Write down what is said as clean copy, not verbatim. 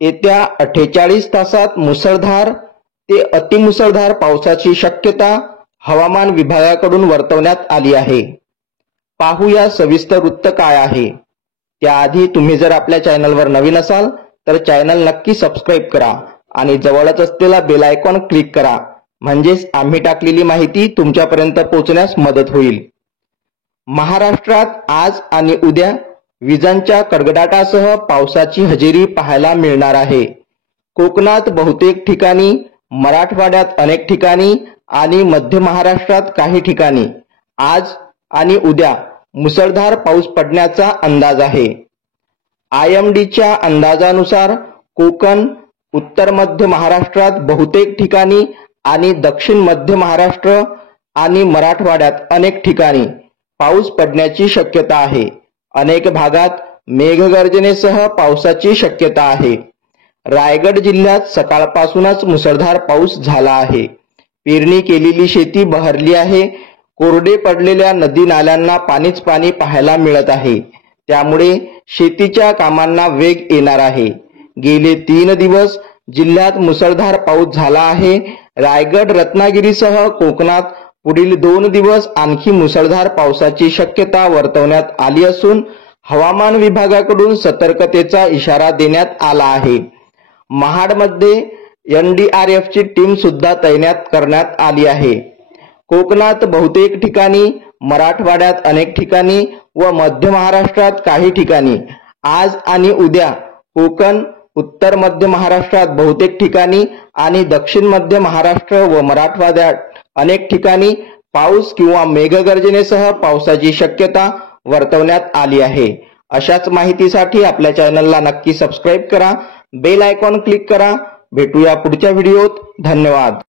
येत्या 48 तासात मुसळधार ते अतिमुसळधार पावसाची शक्यता हवामान विभागाकडून वर्तवण्यात आली आहे। पाहूया सविस्तर वृत्त काय आहे। त्याआधी तुम्ही जर आपल्या चॅनलवर नवीन असाल तर चॅनल नक्की सबस्क्राइब करा आणि जवळच असलेला बेल आयकॉन क्लिक करा, म्हणजेच आम्ही टाकलेली माहिती तुमच्यापर्यंत पोहोचण्यास मदत होईल। महाराष्ट्रात आज आणि उद्या विजांच्या कडकडाटासह पावसाची हजेरी पाहायला मिळणार आहे। कोकणात बहुतेक ठिकाणी, मराठवाड्यात अनेक ठिकाणी आणि मध्य महाराष्ट्रात काही ठिकाणी आज आणि उद्या मुसळधार पाऊस पडण्याचा अंदाज आहे। IMDच्या अंदाजानुसार कोकण, उत्तर मध्य महाराष्ट्रात बहुतेक ठिकाणी आणि दक्षिण मध्य महाराष्ट्र आणि मराठवाड्यात अनेक ठिकाणी पाऊस पडण्याची शक्यता आहे। अनेक भागात मेघगर्जनेसह पावसाची शक्यता आहे। रायगड जिल्ह्यात सकाळपासूनच मुसळधार पाऊस झाला आहे। पेरणी केलेली शेती बहरली आहे। कोरडे पडलेल्या नदी नाल्यांना पाणीच पाणी पाहायला मिळत आहे। त्यामुळे शेतीच्या कामांना वेग येणार आहे। गेले 3 दिवस जिल्ह्यात मुसळधार पाऊस झाला आहे। रायगड, रत्नागिरीसह कोकणात पुढील 2 दिवस आणखी मुसळधार पावसाची शक्यता वर्तवण्यात आली असून हवामान विभागाकडून सतर्कतेचा इशारा देण्यात आला आहे। महाडमध्ये NDRFची टीम सुद्धा तैनात करण्यात आली आहे। कोकणात बहुतेक ठिकाणी, मराठवाड्यात अनेक ठिकाणी व मध्य महाराष्ट्रात काही ठिकाणी आज आणि उद्या कोकण, उत्तर मध्य महाराष्ट्रात बहुतेक ठिकाणी आणि दक्षिण मध्य महाराष्ट्र व मराठवाड्यात अनेक ठिकाणी पाऊस किंवा मेघगर्जनेसह पावसाची शक्यता वर्तवण्यात आली आहे। अशाच माहितीसाठी आपल्या चॅनलला नक्की सबस्क्राइब करा, बेल आयकॉन क्लिक करा। भेटूया पुढच्या व्हिडिओत। धन्यवाद।